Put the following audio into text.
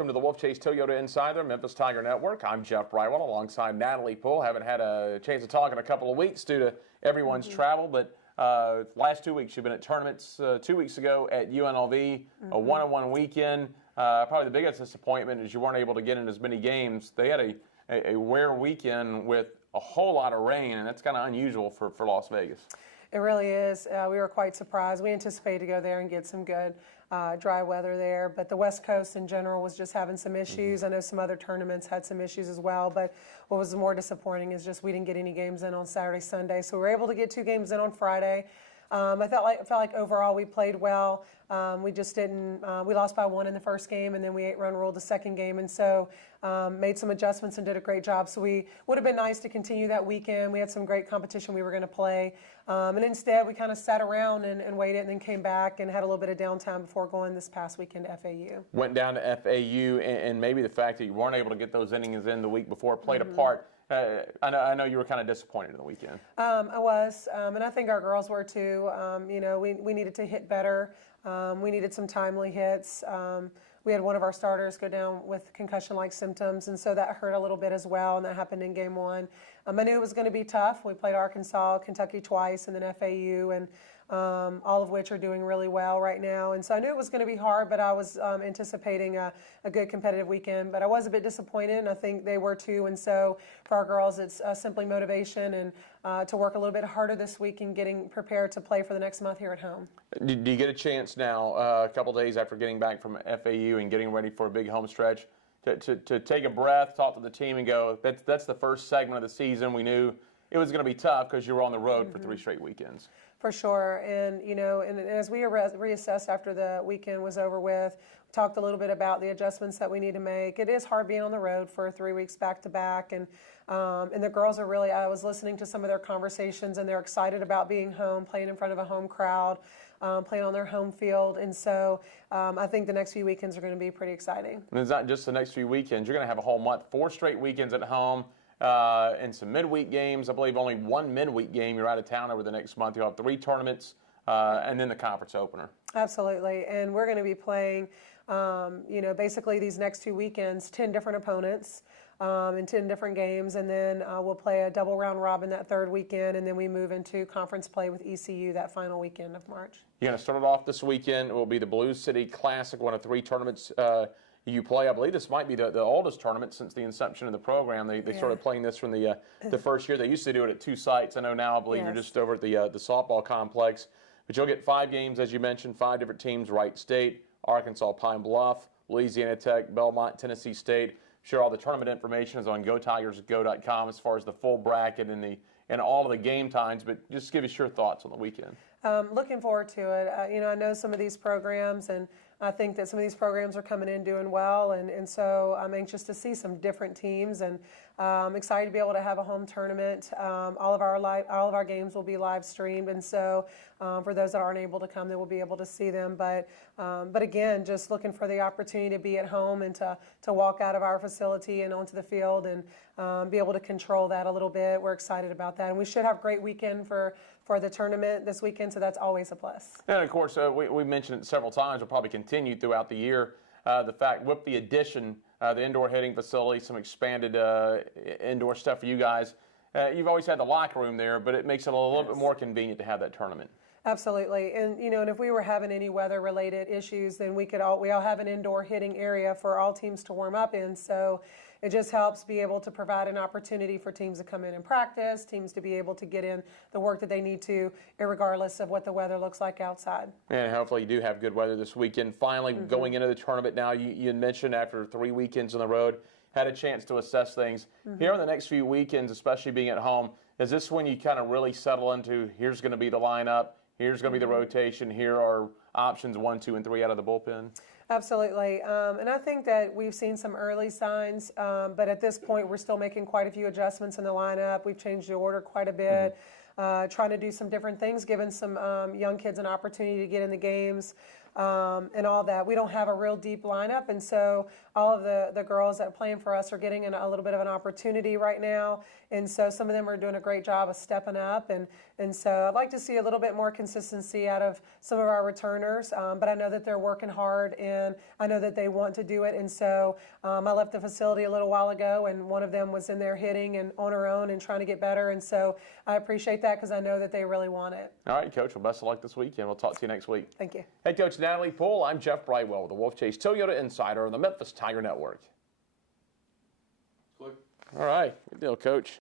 welcome to the Wolfchase Toyota Insider, Memphis Tiger Network. I'm Jeff Brightwell alongside Natalie Poole. Haven't had a chance to talk in a couple of weeks due to everyone's travel, but last 2 weeks you've been at tournaments. 2 weeks ago at UNLV, a one-on-one weekend. Probably the biggest disappointment is you weren't able to get in as many games. They had a rare weekend with a whole lot of rain, and that's kind of unusual for Las Vegas. It really is. We were quite surprised. We anticipated to go there and get some good dry weather there, but the West Coast in general was just having some issues. I know some other tournaments had some issues as well, but what was more disappointing is just we didn't get any games in on Saturday, Sunday. So we were able to get 2 games in on Friday. I felt like overall we played well. We just didn't. We lost by 1 in the first game, and then we 8-run ruled the second game, and so made some adjustments and did a great job. So we would have been nice to continue that weekend. We had some great competition we were going to play, and instead we kind of sat around and waited, and then came back and had a little bit of downtime before going this past weekend to FAU. Went down to FAU, and maybe the fact that you weren't able to get those innings in the week before played a part. I know you were kind of disappointed in the weekend. I was, and I think our girls were too. You know, we needed to hit better. We needed some timely hits. We had one of our starters go down with concussion-like symptoms, and so that hurt a little bit as well, and that happened in game 1. I knew it was going to be tough. We played Arkansas, Kentucky twice, and then FAU, and all of which are doing really well right now. And so I knew it was going to be hard, but I was anticipating a good competitive weekend. But I was a bit disappointed, and I think they were too. And so for our girls, it's simply motivation and to work a little bit harder this week and getting prepared to play for the next month here at home. Do you get a chance now, a couple days after getting back from FAU and getting ready for a big home stretch, to take a breath, talk to the team, and go, that's the first segment of the season. We knew it was going to be tough because you were on the road for 3 straight weekends. For sure, and you know, and as we reassessed after the weekend was over with, we talked a little bit about the adjustments that we need to make. It is hard being on the road for 3 weeks back to back, and the girls are really. I was listening to some of their conversations, and they're excited about being home, playing in front of a home crowd, playing on their home field, and so I think the next few weekends are going to be pretty exciting. And it's not just the next few weekends. You're going to have a whole month, 4 straight weekends at home. And some midweek games. I believe only 1 midweek game. You're out of town over the next month. You'll have 3 tournaments and then the conference opener. Absolutely. And we're going to be playing, you know, basically these next 2 weekends, 10 different opponents in 10 different games. And then we'll play a double round robin that 3rd weekend. And then we move into conference play with ECU that final weekend of March. You're going to start it off this weekend. It will be the Blue City Classic, one of 3 tournaments you play. I believe this might be the oldest tournament since the inception of the program. They started playing this from the first year. They used to do it at 2 sites. I know now, I believe you're just over at the softball complex. But you'll get 5 games, as you mentioned, 5 different teams: Wright State, Arkansas Pine Bluff, Louisiana Tech, Belmont, Tennessee State. I'm sure all the tournament information is on GoTigersGo.com as far as the full bracket and all of the game times. But just give us your thoughts on the weekend. Looking forward to it. You know, I know some of these programs, and I think that some of these programs are coming in doing well, and so I'm anxious to see some different teams, and I'm excited to be able to have a home tournament. All of our games will be live streamed, and so for those that aren't able to come, they will be able to see them. But again, just looking for the opportunity to be at home and to walk out of our facility and onto the field and be able to control that a little bit. We're excited about that, and we should have a great weekend for the tournament this weekend, so that's always a plus. And of course, we mentioned it several times. We'll probably continue throughout the year. The fact with the addition, the indoor hitting facility, some expanded indoor stuff for you guys. You've always had the locker room there, but it makes it a little bit more convenient to have that tournament. Absolutely, and you know, and if we were having any weather-related issues, then we all have an indoor hitting area for all teams to warm up in. So it just helps be able to provide an opportunity for teams to come in and practice, teams to be able to get in the work that they need to, regardless of what the weather looks like outside. And hopefully you do have good weather this weekend. Finally, going into the tournament now, you mentioned after 3 weekends on the road, had a chance to assess things. Here in the next few weekends, especially being at home, is this when you kind of really settle into, here's going to be the lineup, here's going to be the rotation, here are options 1, 2, and 3 out of the bullpen? Absolutely, and I think that we've seen some early signs, but at this point we're still making quite a few adjustments in the lineup. We've changed the order quite a bit, trying to do some different things, giving some young kids an opportunity to get in the games. and all that. We don't have a real deep lineup, and so all of the girls that are playing for us are getting a little bit of an opportunity right now. And so some of them are doing a great job of stepping up, and so I'd like to see a little bit more consistency out of some of our returners. But I know that they're working hard, and I know that they want to do it. And so I left the facility a little while ago, and one of them was in there hitting and on her own and trying to get better. And so I appreciate that because I know that they really want it. All right, Coach. Well, best of luck this weekend. We'll talk to you next week. Thank you. Head Coach Natalie Poole. I'm Jeff Brightwell with the Wolfchase Toyota Insider on the Memphis Tiger Network. All right. Good deal, Coach.